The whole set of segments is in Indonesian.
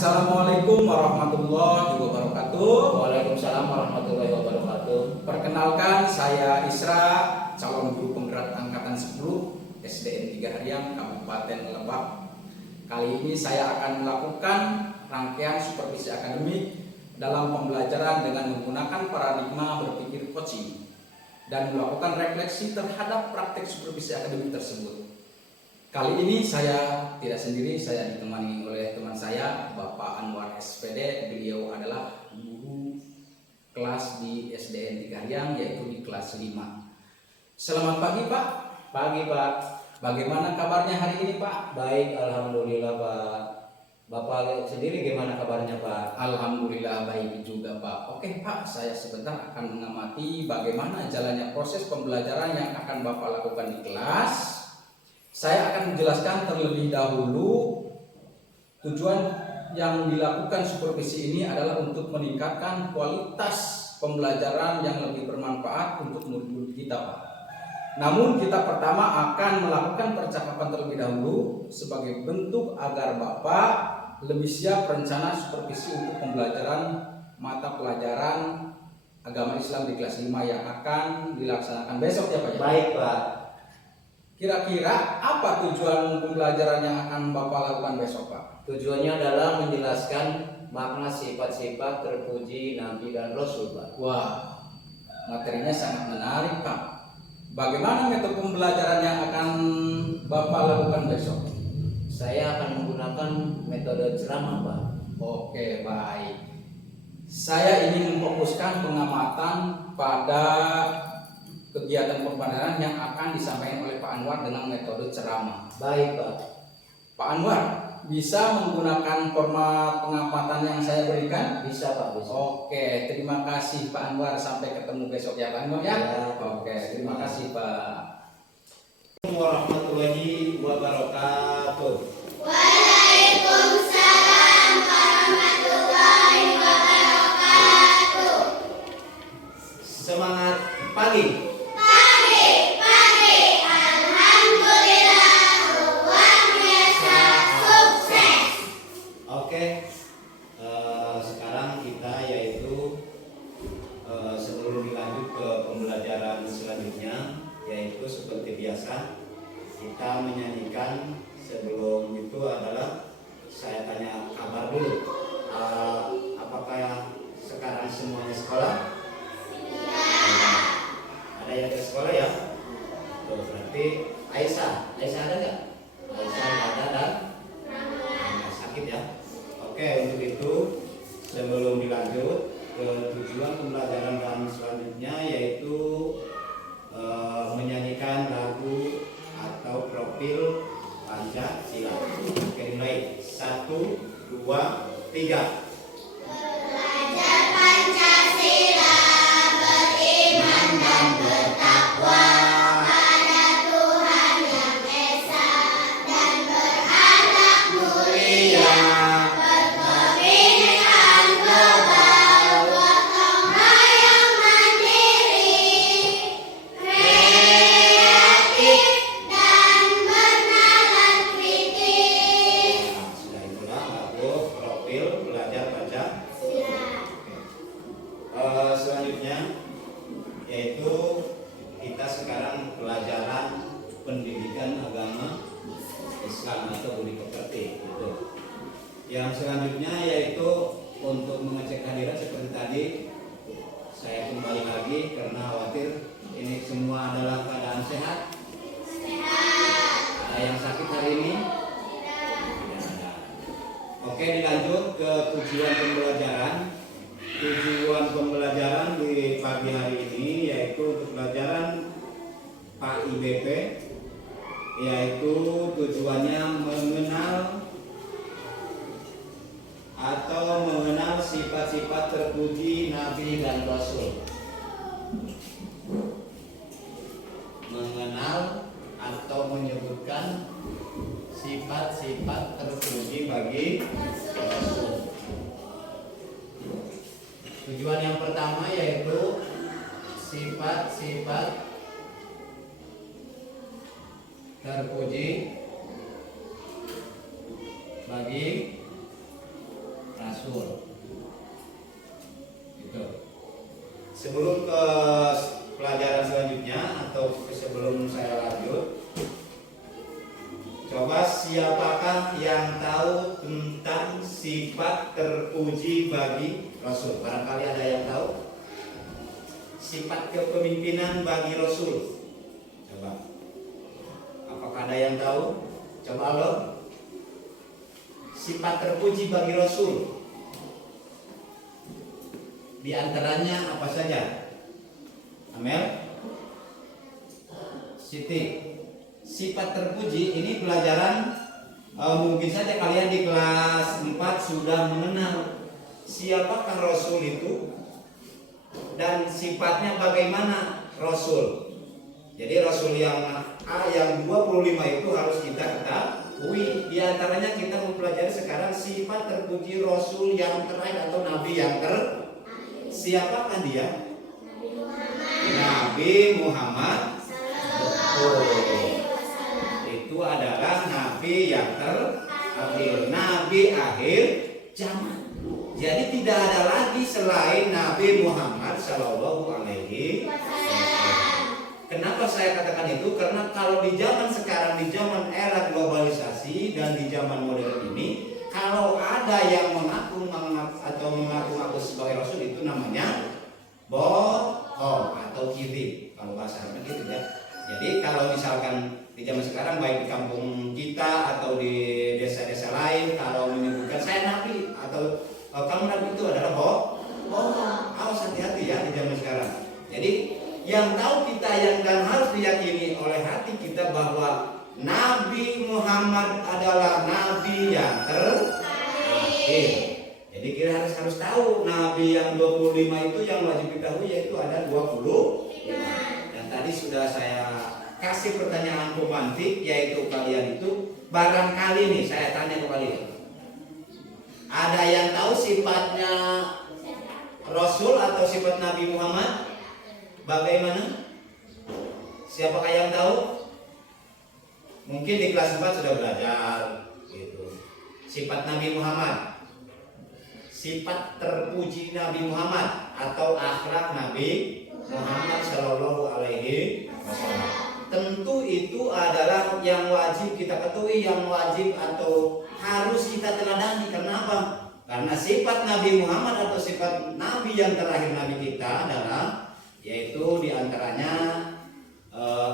Assalamualaikum warahmatullahi wabarakatuh. Waalaikumsalam warahmatullahi wabarakatuh. Perkenalkan, saya Isra, calon guru penggerak angkatan 10 SDN 3 Haryang, Kabupaten Lebak. Kali ini saya akan melakukan rangkaian supervisi akademik dalam pembelajaran dengan menggunakan paradigma berpikir coaching dan melakukan refleksi terhadap praktek supervisi akademik tersebut. Kali ini saya tidak sendiri, saya ditemani oleh teman saya, Bapak Anwar SPD. Beliau adalah guru kelas di SDN 3 Haryang, yaitu di kelas 5. Selamat pagi, Pak. Pagi, Pak. Bagaimana kabarnya hari ini, Pak? Baik, alhamdulillah, Pak. Bapak sendiri gimana kabarnya, Pak? Alhamdulillah baik juga, Pak. Oke, Pak, saya sebentar akan mengamati bagaimana jalannya proses pembelajaran yang akan Bapak lakukan di kelas. Saya akan menjelaskan terlebih dahulu tujuan yang dilakukan supervisi ini adalah untuk meningkatkan kualitas pembelajaran yang lebih bermanfaat untuk murid-murid kita, Pak. Namun kita pertama akan melakukan percakapan terlebih dahulu sebagai bentuk agar Bapak lebih siap rencana supervisi untuk pembelajaran mata pelajaran agama Islam di kelas 5 yang akan dilaksanakan besok, ya Pak? Baik, Pak. Kira-kira apa tujuan pembelajaran yang akan Bapak lakukan besok, Pak? Tujuannya adalah menjelaskan makna sifat-sifat terpuji Nabi dan Rasul, Pak. Wah, materinya sangat menarik, Pak. Bagaimana metode pembelajaran yang akan Bapak lakukan besok? Saya akan menggunakan metode ceramah, Pak. Oke, baik. Saya ingin memfokuskan pengamatan pada kegiatan pembelajaran yang akan disampaikan oleh Pak Anwar dengan metode ceramah. Baik, Pak. Pak Anwar, bisa menggunakan format pengamatan yang saya berikan? Bisa, Pak, bisa. Oke, terima kasih Pak Anwar. Sampai ketemu besok ya, Pak Anwar ya. Ya. Oke, terima kasih, Pak. Warahmatullahi wabarakatuh. Waalaikumsalam warahmatullahi wabarakatuh. Semangat pagi. Alhamdulillah luar biasa sukses. Oke, sekarang kita yaitu sebelum dilanjut ke pembelajaran selanjutnya, yaitu seperti biasa kita menyanyikan. Sebelum itu adalah saya tanya kabar dulu. Apakah sekarang semuanya sekolah? Ada yang ke sekolah ya? Tuh, berarti Aisyah ada nggak? Aisyah nggak ada dan nggak sakit ya. Oke, untuk itu sebelum dilanjut ke tujuan pembelajaran dan selanjutnya, yaitu menyanyikan lagu atau profil Pancasila. Oke, mulai 1, 2, 3. Belajar Pancasila, beriman dan bertakwa pada Tuhan yang Esa dan berakhlak mulia, berkebinekaan global, gotong royong mandiri, kreatif dan bernalar kritis. Nah, sudah itulah lagu profil belajar baca. Selanjutnya yaitu kita sekarang pelajaran pendidikan agama Islam atau budi pekerti gitu. Yang selanjutnya yaitu untuk mengecek hadirat seperti tadi. Saya kembali lagi karena khawatir ini semua adalah keadaan sehat. Ada yang sakit hari ini? Tidak ada. Oke, dilanjut ke tujuan pembelajaran. Tujuan pembelajaran di pagi hari ini yaitu untuk pelajaran Pak IBP, yaitu tujuannya mengenal atau mengenal sifat-sifat terpuji Nabi dan Rasul. Mengenal atau menyebutkan sifat-sifat terpuji bagi Rasul. Tujuan yang pertama yaitu sifat-sifat terpuji bagi Rasul. Gitu. Sebelum ke pelajaran selanjutnya atau sebelum saya lanjut, coba siapakah yang tahu tentang sifat terpuji bagi Rasul? Barangkali ada yang tahu sifat kepemimpinan bagi Rasul. Coba, apakah ada yang tahu? Coba lo, sifat terpuji bagi Rasul. Di antaranya apa saja? Amel, Siti. Sifat terpuji ini pelajaran mungkin saja kalian di kelas 4 sudah mengenal siapakah Rasul itu dan sifatnya bagaimana Rasul. Jadi Rasul yang A yang 25 itu harus kita ketahui. Di antaranya kita mempelajari sekarang sifat terpuji Rasul yang terakhir atau Nabi yang siapakah dia? Nabi Muhammad. Itu adalah Nabi yang terakhir, Nabi akhir zaman. Jadi tidak ada lagi selain Nabi Muhammad Shallallahu Alaihi Wasallam. Kenapa saya katakan itu? Karena kalau di zaman sekarang, di zaman era globalisasi dan di zaman modern ini, kalau ada yang mengaku sebagai Rasul itu namanya bohong atau kiri, kalau bahasa Arabnya gitu ya. Jadi kalau misalkan di zaman sekarang baik di kampung kita atau di desa-desa lain, kalau menyebutkan saya nabi atau kamu nabi itu adalah bohong. Awas hati-hati ya di zaman sekarang. Jadi yang tahu kita dan harus diyakini oleh hati kita bahwa Nabi Muhammad adalah nabi yang terakhir. Jadi kita harus tahu Nabi yang 25 itu yang wajib diketahui yaitu ada 20. Dan tadi sudah saya kasih pertanyaan pemantik, yaitu kalian itu barangkali nih saya tanya ke kalian, ada yang tahu sifatnya Rasul atau sifat Nabi Muhammad bagaimana? Siapakah yang tahu? Mungkin di kelas 4 sudah belajar gitu. Sifat Nabi Muhammad, sifat terpuji Nabi Muhammad atau akhlak Nabi Muhammad Shallallahu Alaihi Wasallam. Tentu itu adalah yang wajib kita ketahui, yang wajib atau harus kita teladani. Kenapa? Karena sifat Nabi Muhammad atau sifat Nabi yang terakhir Nabi kita adalah yaitu diantaranya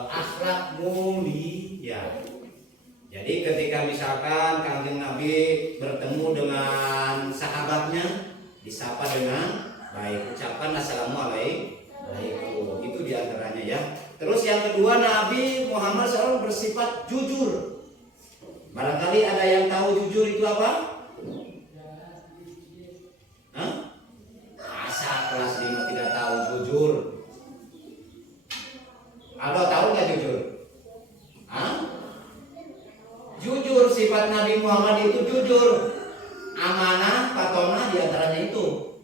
akhlak mulia. Jadi ketika misalkan Kanjeng Nabi bertemu dengan sahabatnya, disapa dengan baik, ucapkan assalamualaikum. Itu diantaranya ya. Terus yang kedua, Nabi Muhammad SAW bersifat jujur. Barangkali ada yang tahu jujur itu apa? Hah? Masa kelas 5 tidak tahu jujur? Ada tahu nggak jujur? Hah? Jujur, sifat Nabi Muhammad itu jujur, amanah, patona diantaranya itu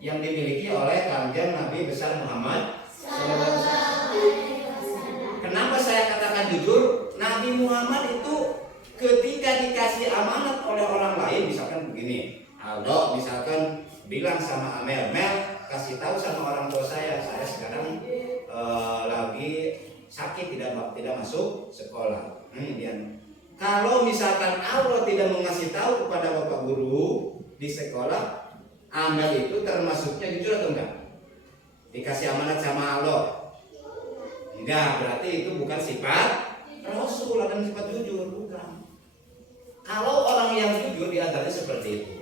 yang dimiliki oleh Kanjeng Nabi besar Muhammad. Kenapa saya katakan jujur? Nabi Muhammad itu ketika dikasih amanat oleh orang lain, misalkan begini, Aldo misalkan bilang sama Amel, Mel kasih tahu sama orang tua saya sekarang lagi sakit, tidak masuk sekolah. Kalau misalkan Allah tidak mengasih tahu kepada bapak guru di sekolah, Amel itu termasuknya jujur atau enggak? Dikasih amanat sama Allah? Enggak, berarti itu bukan sifat Rasul dan sifat jujur, bukan. Kalau orang yang jujur diantaranya seperti itu.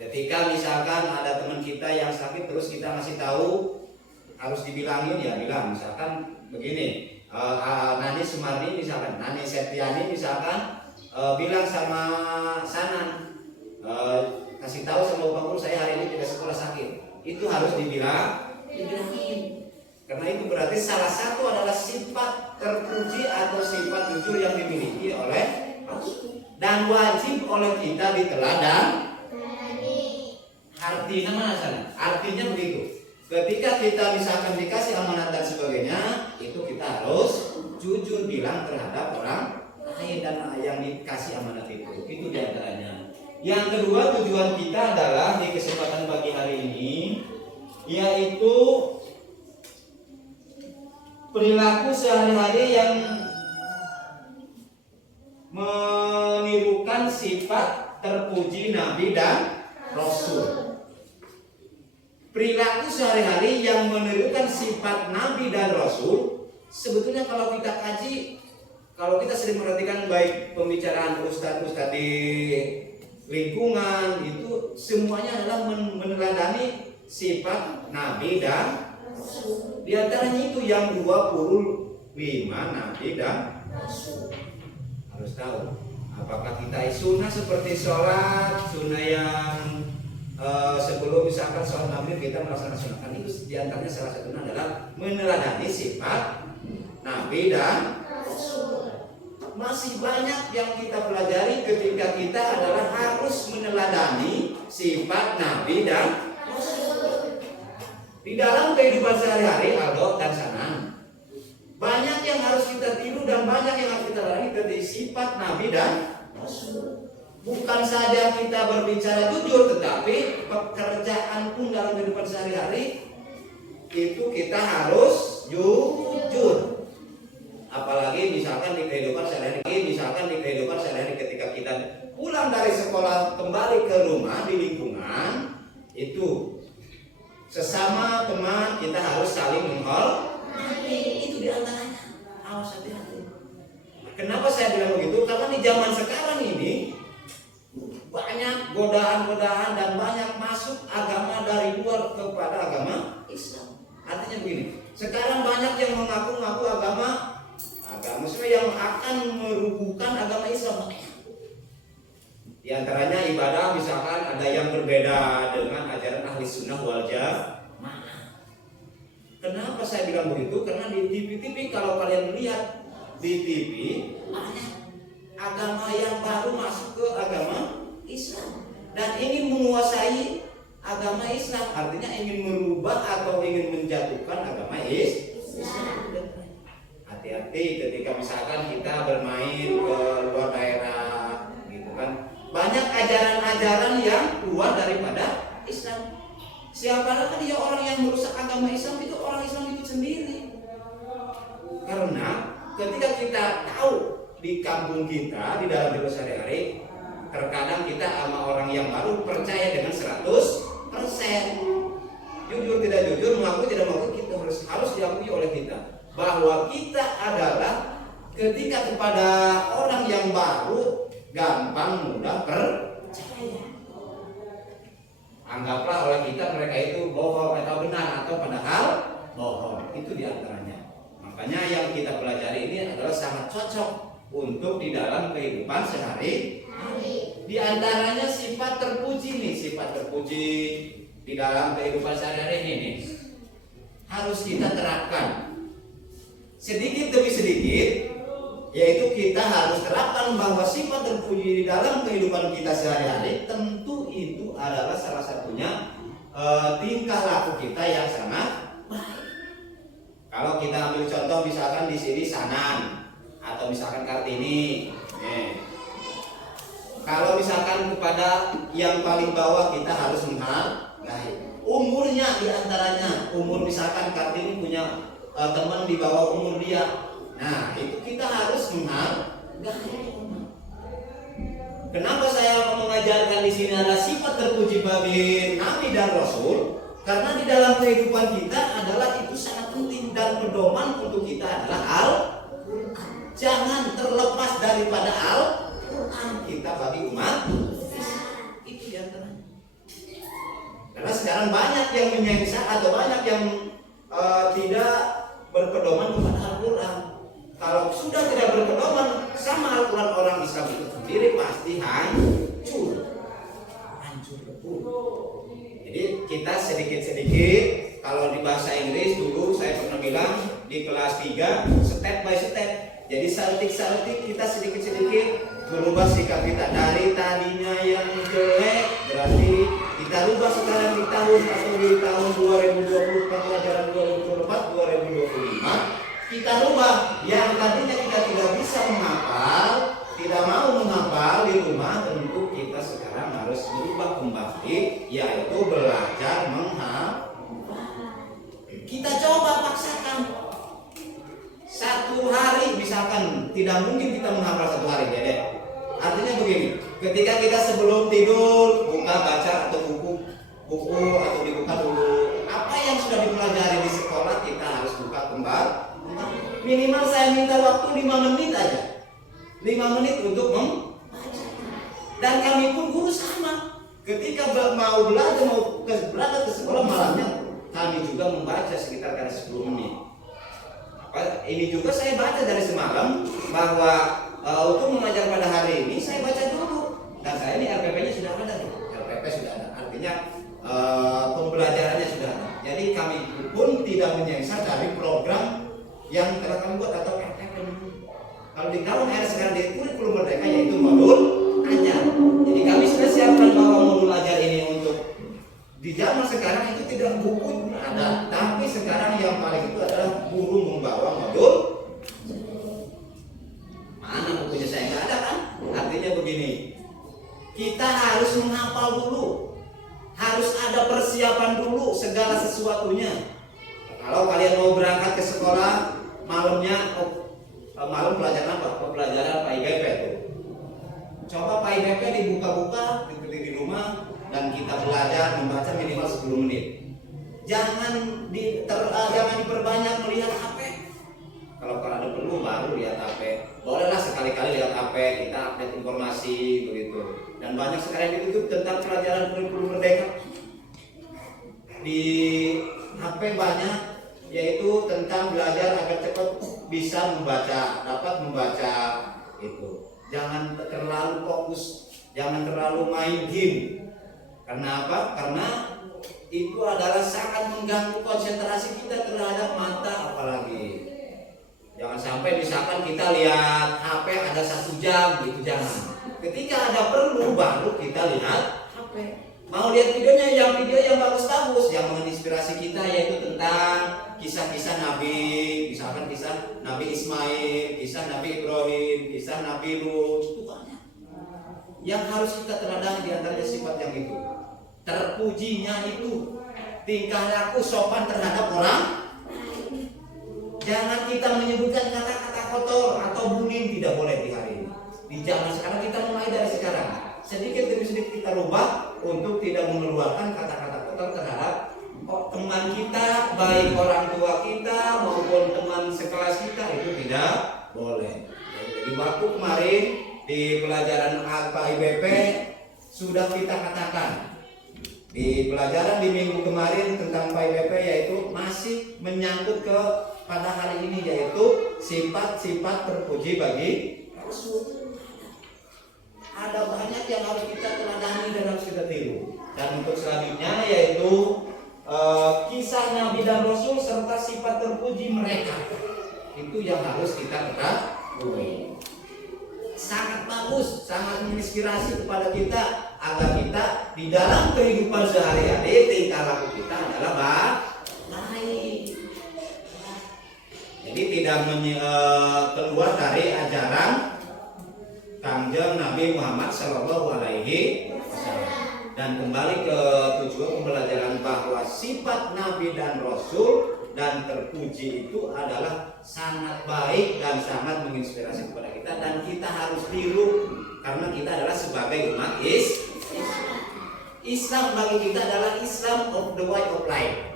Ketika misalkan ada teman kita yang sakit terus kita ngasih tahu, harus dibilangin ya bilang. Misalkan begini, Nani Sumarni misalkan, Nani Septiani misalkan bilang sama Sanan, kasih tahu sama bapak guru saya hari ini tidak sekolah sakit. Itu harus dibilangin. Karena itu berarti salah satu adalah sifat terpuji atau sifat jujur yang dimiliki oleh Rasul dan wajib oleh kita diteladan. Artinya mana sana? Artinya begitu. Ketika kita misalkan dikasih amanat dan sebagainya, itu kita harus jujur bilang terhadap orang lain dan yang dikasih amanat itu. Itu diantaranya. Yang kedua, tujuan kita adalah di kesempatan pagi hari ini yaitu perilaku sehari-hari yang menirukan sifat terpuji Nabi dan Rasul. Perilaku sehari-hari yang menirukan sifat Nabi dan Rasul, sebetulnya kalau kita kaji, kalau kita sering perhatikan baik pembicaraan ustadz-ustadz di lingkungan, itu semuanya adalah meneladani sifat Nabi dan Rasul. Di antaranya itu yang 25 Nabi dan Rasul. Harus tahu apakah kita sunnah seperti sholat, sunnah yang sebelum misalkan sholat maghrib kita melaksanakan sunnah, kan itu diantaranya salah satunya adalah meneladani sifat Nabi dan Rasul. Masih banyak yang kita pelajari ketika kita adalah harus meneladani sifat Nabi dan Rasul. Di dalam kehidupan sehari-hari, Aldo dan Sanan, banyak yang harus kita tiru dan banyak yang harus kita lalui dari sifat Nabi dan Rasul. Bukan saja kita berbicara jujur, tetapi pekerjaan pun dalam kehidupan sehari-hari itu kita harus jujur. Apalagi misalkan di kehidupan sehari-hari, ketika kita pulang dari sekolah kembali ke rumah di lingkungan itu sesama teman kita harus saling menghormati. Itu diantaranya. Awas hati-hati. Kenapa saya bilang begitu? Karena di zaman sekarang ini banyak godaan-godaan dan banyak masuk agama dari luar kepada agama Islam. Artinya begini, sekarang banyak yang mengaku-ngaku agama Muslim yang akan merubuhkan agama Islam. Di antaranya ibadah, misalkan ada yang berbeda dengan ajaran ahli sunnah wal jamaah. Kenapa saya bilang begitu? Karena di TV-TV kalau kalian lihat di TV banyak agama yang baru masuk ke agama Islam dan ingin menguasai agama Islam, artinya ingin merubah atau ingin menjatuhkan agama Islam. Hati-hati ketika misalkan kita bermain ke luar daerah gitu kan, banyak ajaran-ajaran yang keluar daripada Islam. Siapa kan dia orang yang merusak agama Islam itu orang Islam itu sendiri. Karena ketika kita tahu di kampung kita, di dalam hidup sehari-hari, terkadang kita sama orang yang baru percaya dengan 100%. Jujur tidak jujur, mengaku tidak mengaku, kita harus diakui oleh kita bahwa kita adalah ketika kepada orang yang baru gampang mudah percaya. Anggaplah oleh kita mereka itu bohong atau benar atau padahal bohong. Itu diantaranya. Makanya yang kita pelajari ini adalah sangat cocok untuk di dalam kehidupan sehari-hari. Di antaranya sifat terpuji nih, sifat terpuji di dalam kehidupan sehari-hari ini harus kita terapkan sedikit demi sedikit, yaitu kita harus terapkan bahwa sifat terpuji di dalam kehidupan kita sehari-hari tentu itu adalah salah satunya tingkah laku kita yang sangat baik. Kalau kita ambil contoh misalkan di sini Sanan atau misalkan Kartini, kalau misalkan kepada yang paling bawah kita harus menghargai. Umurnya diantaranya, umur misalkan Kartini punya teman di bawah umur dia, nah itu kita harus menghargai. Kenapa saya mengajarkan di sini adalah sifat terpuji bagi Nabi dan Rasul? Karena di dalam kehidupan kita adalah itu sangat penting dan pedoman untuk kita adalah Al-Quran. Jangan terlepas daripada Al-Quran kita bagi umat. Itu diantaranya. Karena sekarang banyak yang menyengsang atau banyak yang tidak berpedoman kepada Al-Quran. Kalau sudah tidak berpedoman sama Al-Quran, orang Islam itu sendiri pasti hancur lebur. Jadi kita sedikit-sedikit, kalau di bahasa Inggris dulu saya pernah bilang di kelas 3 step by step. Jadi salutik kita sedikit-sedikit berubah sikap kita dari tadinya yang jelek, berarti kita rubah sekarang di tahun 2020 pelajaran 2024-2025 kita rubah yang tadinya kita tidak bisa menghafal, tidak mau menghafal di rumah, tentu kita sekarang berubah kembali, yaitu belajar menghafal. Kita coba paksakan. Satu hari misalkan, tidak mungkin kita menghafal satu hari, Dede. Artinya begini, ketika kita sebelum tidur buka baca atau buku atau dibuka dulu apa yang sudah dipelajari di sekolah, kita harus buka kembali. Minimal saya minta waktu 5 menit aja, 5 menit untuk membaca. Dan kami pun guru sama, ketika mau berangkat ke sekolah malamnya, kami juga membaca sekitar 10 menit. Ini juga saya baca dari semalam bahwa untuk mengajar pada hari ini saya baca dulu, dan saya ini RPP-nya sudah ada, RPP sudah ada, artinya pembelajarannya sudah ada. Jadi kami pun tidak menyengsar dari program yang telah kami buat atau RPP. Kalau di tahun akhir sekarang di kurikulum Merdeka yaitu modul ajar. Jadi kami sudah siapkan bahwa modul ajar ini untuk di zaman sekarang itu tidak buku ada, tapi sekarang yang paling itu adalah guru membawa modul. Mana bukunya saya nggak ada kan? Artinya begini, kita harus menghafal dulu, harus ada persiapan dulu segala sesuatunya. Kalau kalian mau berangkat ke sekolah malamnya, malam pelajaran apa? Pelajaran PIBP tuh. Coba PIBP dibuka-buka di rumah dan kita belajar membaca minimal 10 menit. Jangan diperbanyak melihat HP. Kalau ada perlu baru lihat HP. Bolehlah sekali-kali lihat HP, kita update informasi begitu. Dan banyak sekarang di YouTube tentang pelajaran kurikulum Merdeka. Di HP banyak, yaitu tentang belajar agar cepat bisa membaca, dapat membaca itu. Jangan terlalu fokus, jangan terlalu main game. Karena apa? Karena itu adalah sangat mengganggu konsentrasi kita terhadap mata apalagi. Jangan sampai misalkan kita lihat HP ada 1 jam gitu, jangan. Ketika ada perlu baru kita lihat HP. Mau lihat videonya, video yang bagus-bagus yang menginspirasi kita, yaitu tentang kisah-kisah Nabi, misalkan kisah Nabi Ismail, kisah Nabi Ibrahim, kisah Nabi Lut, itu banyak. Yang harus kita teladani di antaranya sifat yang itu. Terpujinya itu tingkah laku sopan terhadap orang. Jangan kita menyebutkan kata-kata kotor atau bullying, tidak boleh di hari ini. Di zaman sekarang kita mulai dari sekarang, sedikit demi sedikit kita rubah untuk tidak mengeluarkan kata-kata kotor terhadap teman kita, baik orang tua kita maupun teman sekelas kita, itu tidak boleh. Jadi waktu kemarin di pelajaran PIBP sudah kita katakan, di pelajaran di minggu kemarin tentang PIBP yaitu masih menyangkut ke pada hari ini, yaitu sifat-sifat terpuji bagi Rasul. Ada banyak yang harus kita teladani dan harus kita tiru. Dan untuk selanjutnya yaitu kisah Nabi dan Rasul serta sifat terpuji mereka, itu yang harus kita ketahui. Sangat bagus, sangat menginspirasi kepada kita agar kita di dalam kehidupan sehari-hari tingkah laku kita adalah baik. Jadi tidak keluar dari ajaran Kangjeng Nabi Muhammad Sallallahu Alaihi Wasallam. Dan kembali ke tujuan pembelajaran bahwa sifat Nabi dan Rasul dan terpuji itu adalah sangat baik dan sangat menginspirasi kepada kita, dan kita harus tiru karena kita adalah sebagai umat Islam. Bagi kita adalah Islam of the way of life.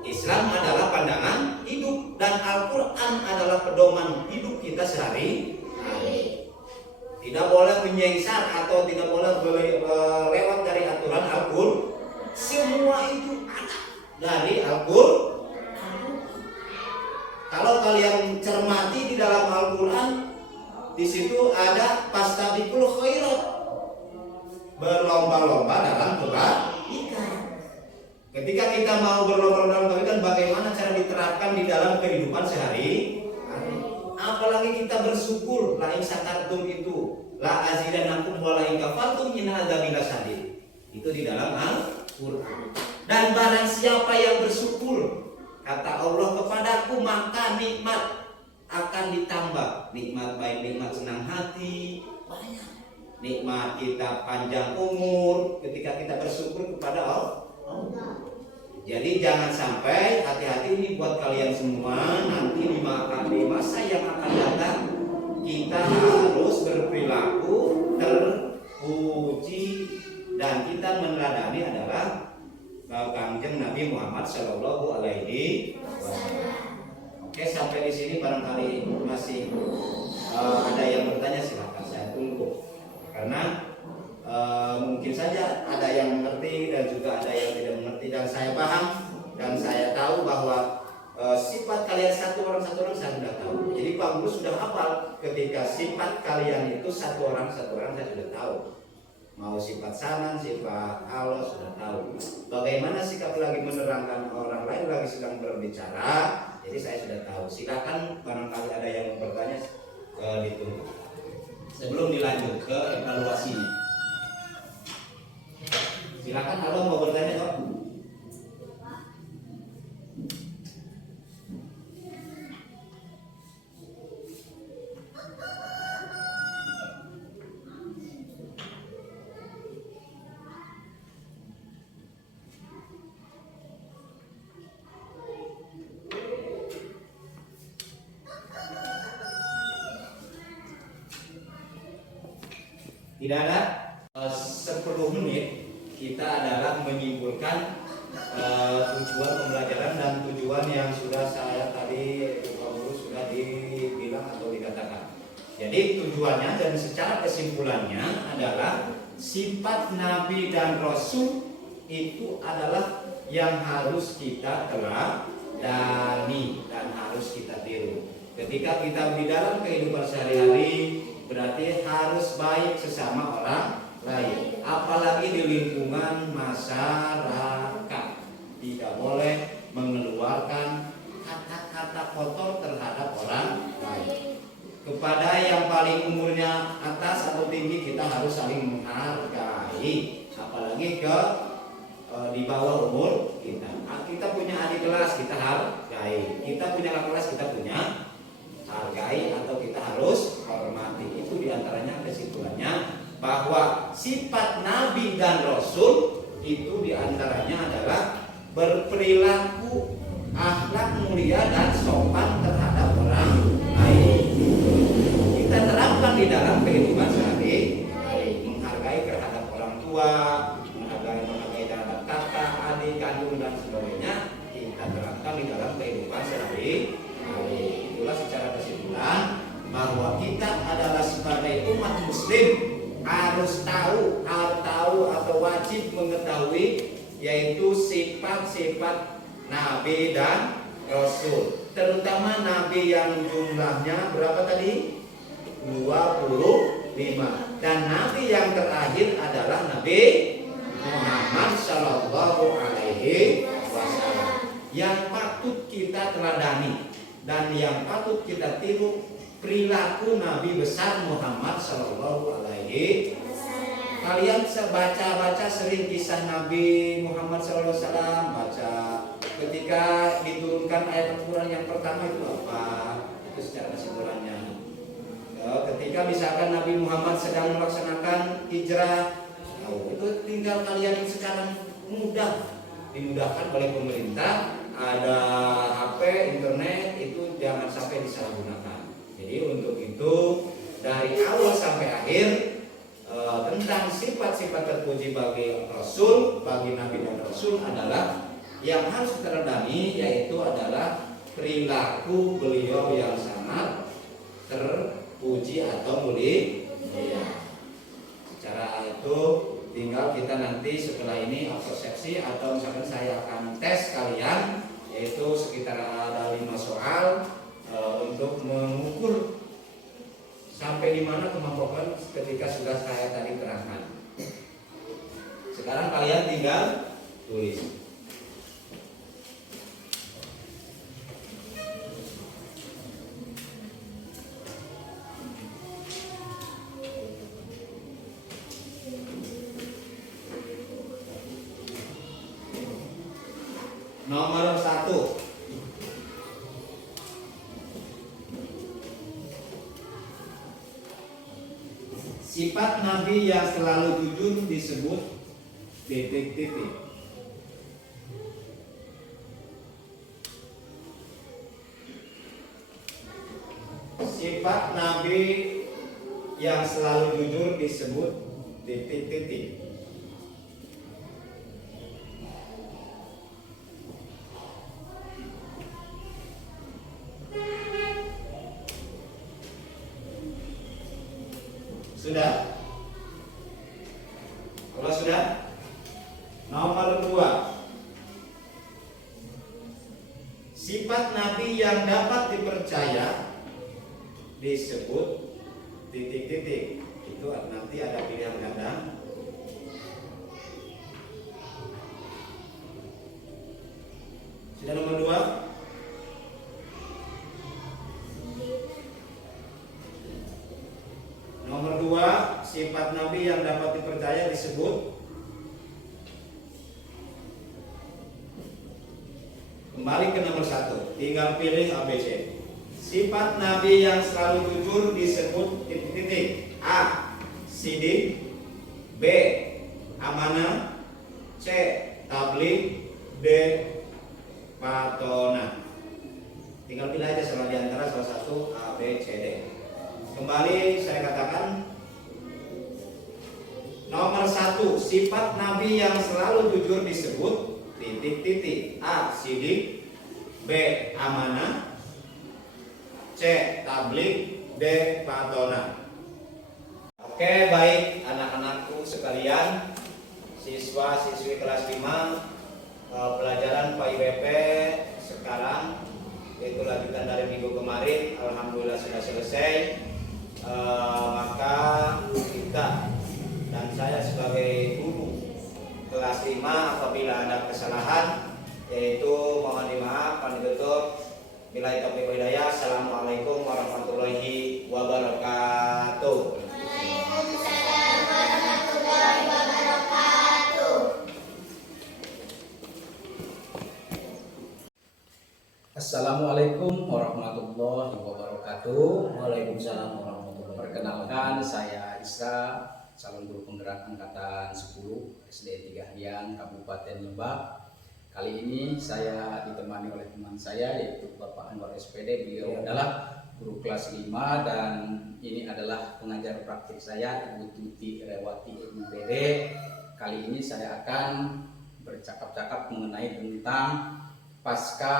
Islam adalah pandangan hidup, dan Al-Quran adalah pedoman hidup kita sehari-hari. Tidak boleh menyengsar atau tidak boleh lewat dari aturan Al-Quran. Semua itu ada dari Al-Quran. Kalau kalian cermati di dalam Al-Quran, di situ ada fastabiqul khairat, berlomba-lomba dalam kebaikan. Ketika kita mau berlomba-lomba dalam kebaikan, bagaimana cara diterapkan di dalam kehidupan sehari-hari? Apalagi kita bersyukur, la in syakartum itu la azidanakum wa la in kafartum inna adzabi lasyadid. Itu di dalam Al-Qur'an. Dan barang siapa yang bersyukur, kata Allah, kepadaku maka nikmat akan ditambah. Nikmat baik nikmat senang hati banyak. nikmat kita panjang umur ketika kita bersyukur kepada Allah. Jadi jangan sampai, hati-hati ini buat kalian semua, nanti di masa yang akan datang kita harus berperilaku terpuji dan kita meneladani adalah Kangjeng Nabi Muhammad Shallallahu Alaihi Wasallam. Oke, sampai di sini barangkali masih ada yang bertanya, silakan, saya tunggu. Karena mungkin saja ada yang mengerti dan juga ada yang tidak mengerti, dan saya paham dan saya tahu bahwa sifat kalian satu orang saya sudah tahu. Jadi Pak Guru sudah hafal ketika sifat kalian itu satu orang saya sudah tahu. Mau sifat sanan, sifat Allah sudah tahu. Bagaimana sikap lagi menerangkan orang lain lagi sedang berbicara, jadi saya sudah tahu. Silakan barangkali ada yang bertanya, ditunggu. Sebelum dilanjut ke evaluasi. Silakan, halo, mau bertanya toh? Tidak ada. 10 menit kita adalah menyimpulkan tujuan pembelajaran dan tujuan yang sudah saya tadi Pak Guru sudah dibilang atau dikatakan. Jadi tujuannya dan secara kesimpulannya adalah sifat Nabi dan Rasul itu adalah yang harus kita teladani dan harus kita tiru. Ketika kita di dalam kehidupan sehari-hari, berarti harus baik sesama orang lain, apalagi di lingkungan masyarakat. Tidak boleh mengeluarkan kata-kata kotor terhadap orang lain. Kepada yang paling umurnya atas atau tinggi kita harus saling menghargai, apalagi di bawah umur kita. Kita punya adik kelas kita hargai, kita punya kakak kelas kita punya hargai atau kita harus hormati. Itu diantaranya kesimpulannya bahwa sifat Nabi dan Rasul itu diantaranya adalah berperilaku akhlak mulia dan sopan terhadap orang lain. Kita terapkan di dalam kehidupan sehari-hari, menghargai terhadap orang tua, menghargai terhadap kakak, adik, kandung dan sebagainya. Kita terapkan di dalam kehidupan sehari-hari. Itulah secara kesimpulan bahwa kita adalah sebagai umat muslim harus tahu atau wajib mengetahui yaitu sifat-sifat Nabi dan Rasul, terutama Nabi yang jumlahnya berapa tadi? 25, dan Nabi yang terakhir adalah Nabi Muhammad Shallallahu Alaihi Wasallam yang patut kita teladani dan yang patut kita tiru perilaku Nabi besar Muhammad Shallallahu Alaihi Wasallam. Kalian baca sering kisah Nabi Muhammad Shallallahu Alaihi Wasallam, baca ketika diturunkan ayat Al-Quran yang pertama itu apa? Itu secara kesimpulannya. Ketika misalkan Nabi Muhammad sedang melaksanakan hijrah, itu tinggal kalian sekarang dimudahkan oleh pemerintah, ada HP, internet, itu jangan sampai disalahgunakan. Jadi untuk itu dari awal sampai akhir tentang sifat-sifat terpuji bagi Rasul, bagi Nabi dan Rasul adalah yang harus teladani, yaitu adalah perilaku beliau yang sangat terpuji atau mulia. Secara itu tinggal kita nanti setelah ini persepsi atau misalkan saya akan tes kalian, yaitu sekitar ada 5 soal untuk mengukur sampai di mana kemampuan ketika sudah saya tadi terangkan. Sekarang kalian tinggal tulis. Nomor 1, Sifat Nabi yang selalu jujur disebut titik-titik. Sifat Nabi yang selalu jujur disebut titik-titik. Sudah? Kalau sudah, nomor 2. Sifat Nabi yang dapat dipercaya disebut titik-titik. Itu nanti ada pilihan ganda. Sudah nomor 2? Nomor 2, sifat Nabi yang dapat dipercaya disebut. Kembali ke nomor 1, tinggal pilih ABC. Sifat Nabi yang selalu jujur disebut titik-titik. A. Sidik. B. Amanah. C. Tabligh. D. Patona. Tinggal pilih aja salah di antara salah satu A, B, C, D. Kembali saya katakan, nomor 1, sifat Nabi yang selalu jujur disebut titik-titik. A. Sidik. B. Amanah. C. Tabligh. D. Patona. Oke, baik anak-anakku sekalian, siswa-siswi kelas 5, pelajaran PAIBP sekarang itu lanjutan dari minggu kemarin, alhamdulillah sudah selesai. Maka kita dan saya sebagai guru kelas 5, apabila ada kesalahan, yaitu mohon dimaaf, mohon ditutup. Bila taufiq wal hidayah. Assalamualaikum warahmatullahi wabarakatuh. Waalaikumsalam warahmatullahi wabarakatuh. Assalamualaikum warahmatullahi wabarakatuh. Waalaikumsalam warahmatullahi wabarakatuh. Perkenalkan, saya Isra, calon guru penggerak angkatan 10 SD 3 Hyang, Kabupaten Lebak. Kali ini saya ditemani oleh teman saya, yaitu Bapak Anwar SPD. Beliau adalah guru kelas 5 dan ini adalah pengajar praktik saya, Ibu Tuti Rewati MPD. Kali ini saya akan bercakap-cakap mengenai tentang pasca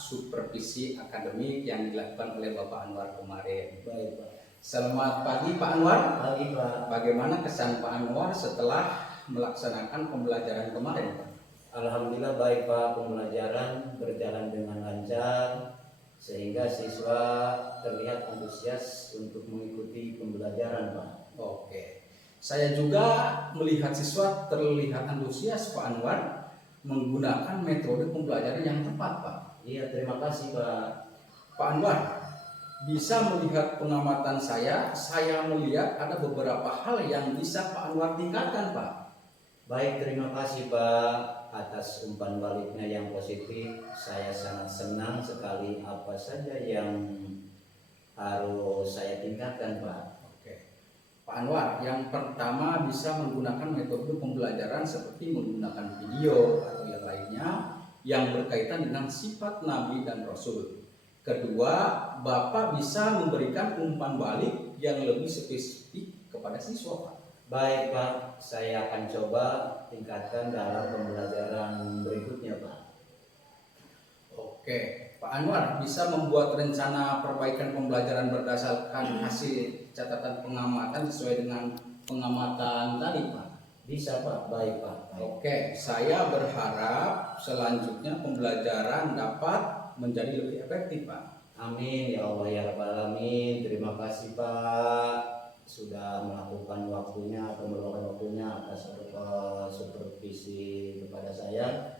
supervisi akademik yang dilakukan oleh Bapak Anwar kemarin. Baik, Pak. Selamat pagi Pak Anwar. Pagi, Pak. Bagaimana kesan Pak Anwar setelah melaksanakan pembelajaran kemarin, Pak? Alhamdulillah baik Pak, pembelajaran berjalan dengan lancar sehingga siswa terlihat antusias untuk mengikuti pembelajaran Pak. Oke. Saya juga melihat siswa terlihat antusias Pak Anwar menggunakan metode pembelajaran yang tepat, Pak. Iya, terima kasih Pak. Pak Anwar, bisa melihat pengamatan saya melihat ada beberapa hal yang bisa Pak Anwar tingkatkan, Pak. Baik, terima kasih Pak atas umpan baliknya yang positif. Saya sangat senang sekali, apa saja yang harus saya tingkatkan Pak. Oke. Pak Anwar, yang pertama bisa menggunakan metode pembelajaran seperti menggunakan video atau yang lainnya yang berkaitan dengan sifat Nabi dan Rasul. Kedua, Bapak bisa memberikan umpan balik yang lebih spesifik kepada siswa, Pak. Baik Pak, saya akan coba tingkatkan dalam pembelajaran berikutnya Pak. Oke, Pak Anwar bisa membuat rencana perbaikan pembelajaran berdasarkan hasil catatan pengamatan sesuai dengan pengamatan tadi, Pak. Bisa Pak, baik Pak. Baik. Oke, saya berharap selanjutnya pembelajaran dapat menjadi lebih efektif, Pak. Amin ya Allah ya Rabbal Alamin. Terima kasih Pak sudah melakukan waktunya atau meluangkan waktunya atas supervisi kepada saya,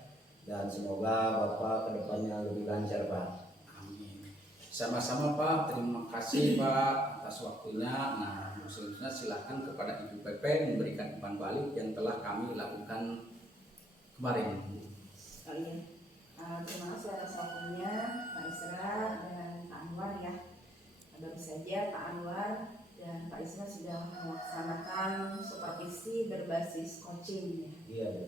dan semoga Bapak kedepannya lebih lancar Pak. Amin. Sama-sama Pak, terima kasih Pak atas waktunya. Nah, selanjutnya silakan kepada Ibu PP memberikan umpan balik yang telah kami lakukan kemarin. Sekalian, terima kasih atas waktunya Pak Isra dan Pak Anwar ya. Baru saja Pak Anwar dan Pak Isra sudah melaksanakan supervisi berbasis coaching ya. Iya Bu.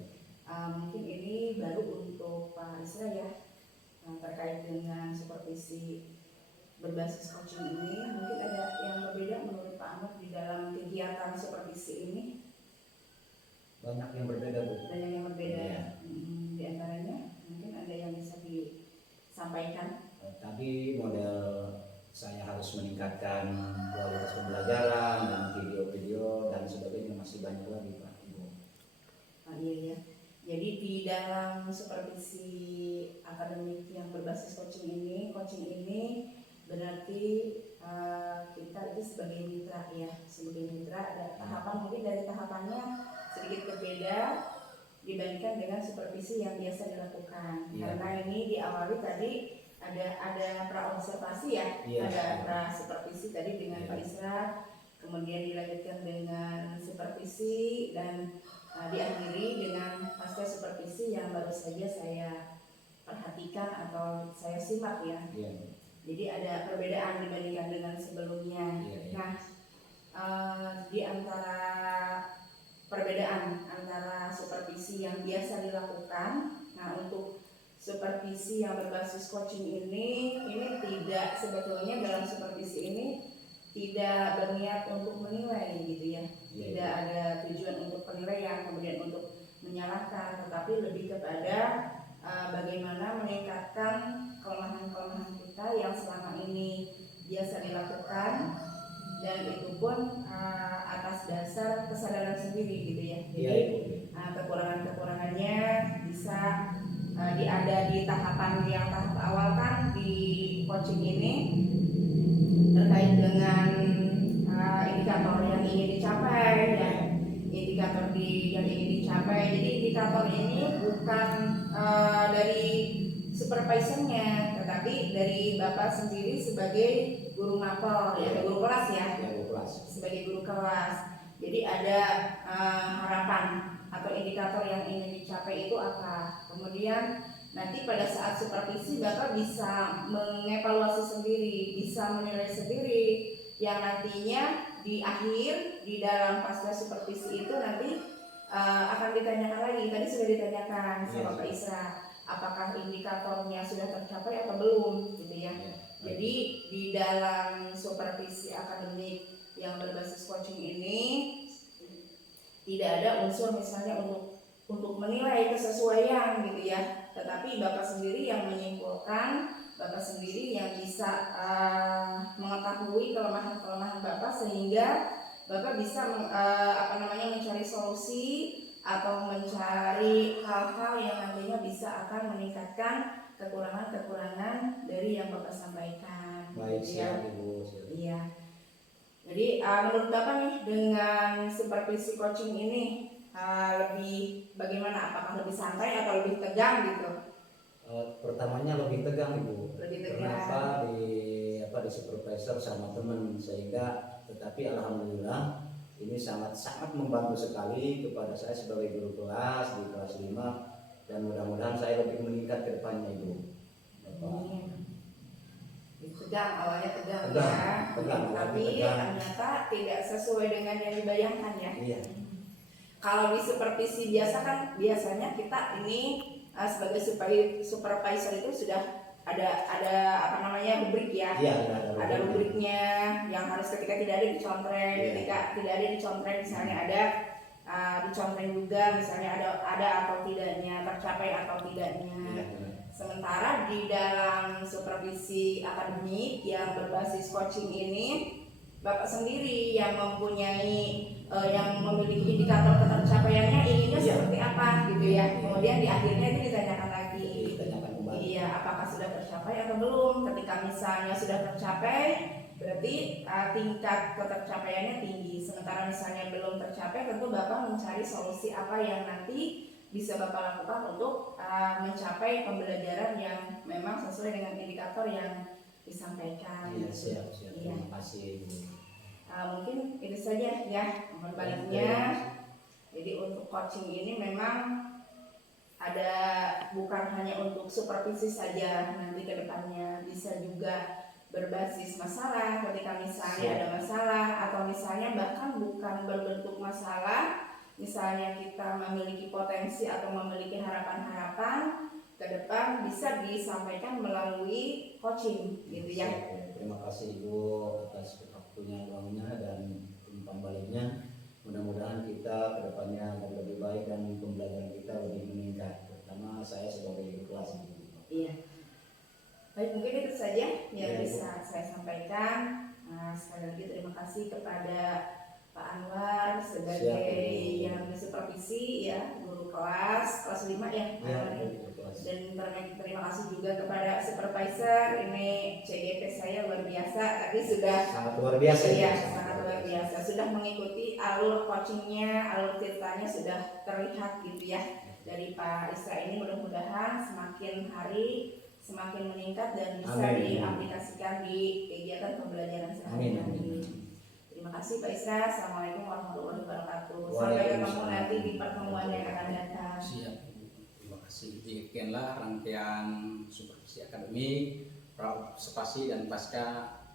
Mungkin ini baru untuk Pak Isra ya, terkait dengan supervisi berbasis coaching ini. Mungkin ada yang berbeda menurut Pak Ahmad di dalam kegiatan supervisi ini? Banyak yang berbeda Bu. Banyak yang berbeda. Iya. Di antaranya mungkin ada yang bisa disampaikan. Tadi model saya harus meningkatkan kualitas pembelajaran dan video-video dan sebagainya, masih banyak lagi Pak Ibu. Iya ya. Jadi di dalam supervisi akademik yang berbasis coaching ini berarti kita itu sebagai mitra ya, sebagai mitra. Ada tahapan, mungkin dari tahapannya sedikit berbeda dibandingkan dengan supervisi yang biasa dilakukan. Iya. Karena ini diawali tadi ada pra observasi ya, Iya. ada pra supervisi tadi dengan Iya. Pak Isra, kemudian dilanjutkan dengan supervisi dan diakhiri dengan pasca supervisi yang baru saja saya perhatikan atau saya simak ya. Iya. Jadi ada perbedaan dibandingkan dengan sebelumnya. Iya, iya. Nah, di antara perbedaan antara supervisi yang biasa dilakukan, nah untuk supervisi yang berbasis coaching ini tidak, sebetulnya dalam supervisi ini tidak berniat untuk menilai gitu ya. Iya. Tidak ada tujuan untuk penilaian, kemudian untuk menyalahkan, tetapi lebih kepada bagaimana meningkatkan kelemahan-kelemahan kita yang selama ini biasa dilakukan, dan itu pun atas dasar kesadaran sendiri gitu ya. Iya, Jadi Ibu. kekurangan-kekurangannya bisa ada di tahapan yang tahap awal kan di coaching ini terkait dengan indikator yang ingin dicapai ya, indikator yang ingin dicapai. Jadi indikator ini bukan dari supervisornya, tetapi dari Bapak sendiri sebagai guru mapel ya, guru kelas ya, Ya, Bu, kelas. sebagai guru kelas. Jadi ada harapan atau indikator yang ingin dicapai itu apa. Kemudian nanti pada saat supervisi Bapak bisa mengevaluasi sendiri, bisa menilai sendiri, yang nantinya di akhir di dalam pasca supervisi itu nanti akan ditanyakan lagi. Tadi sudah ditanyakan sama Pak Isra, apakah indikatornya sudah tercapai atau belum gitu ya. Jadi di dalam supervisi akademik yang berbasis coaching ini tidak ada unsur misalnya untuk menilai kesesuaian gitu ya, tetapi Bapak sendiri yang menyimpulkan, Bapak sendiri yang bisa mengetahui kelemahan-kelemahan Bapak sehingga Bapak bisa mencari solusi atau mencari hal-hal yang nantinya bisa akan meningkatkan kekurangan-kekurangan dari yang Bapak sampaikan. Baik, Ya. siap Ibu. Siap. Iya. Jadi menurut Bapak nih dengan supervisi coaching ini lebih bagaimana? Apakah lebih santai atau lebih tegang gitu? Pertamanya lebih tegang Ibu. Lebih tegang. Kenapa di supervisor sama teman, sehingga tetapi alhamdulillah ini sangat membantu sekali kepada saya sebagai guru kelas di kelas 5, dan mudah-mudahan saya lebih meningkat ke depannya Ibu. Bapak. Tegang, awalnya tegang Tegang, ya, tegang, tapi tegang. ternyata tidak sesuai dengan yang dibayangkan ya. Iya. Kalau di supervisi biasa kan biasanya kita ini sebagai supervisor itu sudah ada rubrik ya. Iya, Ada rubriknya yang harus ketika tidak ada dicontreng, Iya. ketika tidak ada dicontreng misalnya ada dicontreng juga, misalnya ada atau tidaknya, tercapai atau tidaknya. Iya. Sementara di dalam supervisi akademik yang berbasis coaching ini, Bapak sendiri yang mempunyai yang memiliki indikator ketercapaiannya inginnya Iya. seperti apa gitu ya. Kemudian di akhirnya itu ditanyakan lagi. Ditanyakan kembali. Iya, apakah sudah tercapai atau belum? Ketika misalnya sudah tercapai, berarti tingkat ketercapaiannya tinggi. Sementara misalnya belum tercapai, tentu Bapak mencari solusi apa yang nanti bisa Bapak lakukan untuk mencapai pembelajaran yang memang sesuai dengan indikator yang disampaikan. Iya, siap. Iya. Terima kasih Ibu. Mungkin itu saja ya mohon baliknya. Jadi untuk coaching ini memang bukan hanya untuk supervisi saja, nanti ke depannya bisa juga berbasis masalah ketika misalnya ada masalah, atau misalnya bahkan bukan berbentuk masalah, misalnya kita memiliki potensi atau memiliki harapan-harapan ke depan, bisa disampaikan melalui coaching gitu ya. Terima kasih Ibu atas waktunya, luangnya dan umpan baliknya. Mudah-mudahan kita kedepannya akan lebih baik dan pembelajaran kita lebih meningkat, terutama saya sebagai kelas ini. Iya. Baik, mungkin itu saja yang Ya, bisa saya sampaikan. Nah, sekali lagi terima kasih kepada Pak Anwar sebagai yang supervisi ya, guru kelas 5 ya, Pak Ya, Anwar ya. kelas. Dan terima kasih juga kepada supervisor, ini CGP saya luar biasa, tadi sudah Sangat luar biasa. iya, sangat luar biasa, sudah mengikuti alur coachingnya, alur ceritanya sudah terlihat gitu ya dari Pak Isra ini. Mudah-mudahan semakin hari semakin meningkat dan bisa Amin. diaplikasikan di kegiatan pembelajaran sehari-hari. Terima kasih Pak Isra. Assalamualaikum warahmatullahi wabarakatuh. Sampai ketemu nanti di pertemuan yang akan datang. Siap. Terima kasih. Demikianlah rangkaian supervisi akademik, pra-observasi dan pasca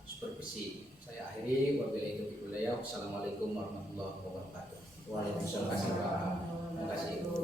supervisi. Saya akhiri, wabillahi taufiq wal hidayah. Wassalamualaikum warahmatullahi wabarakatuh. Waalaikumsalam. Terima kasih Pak. Terima kasih Ibu.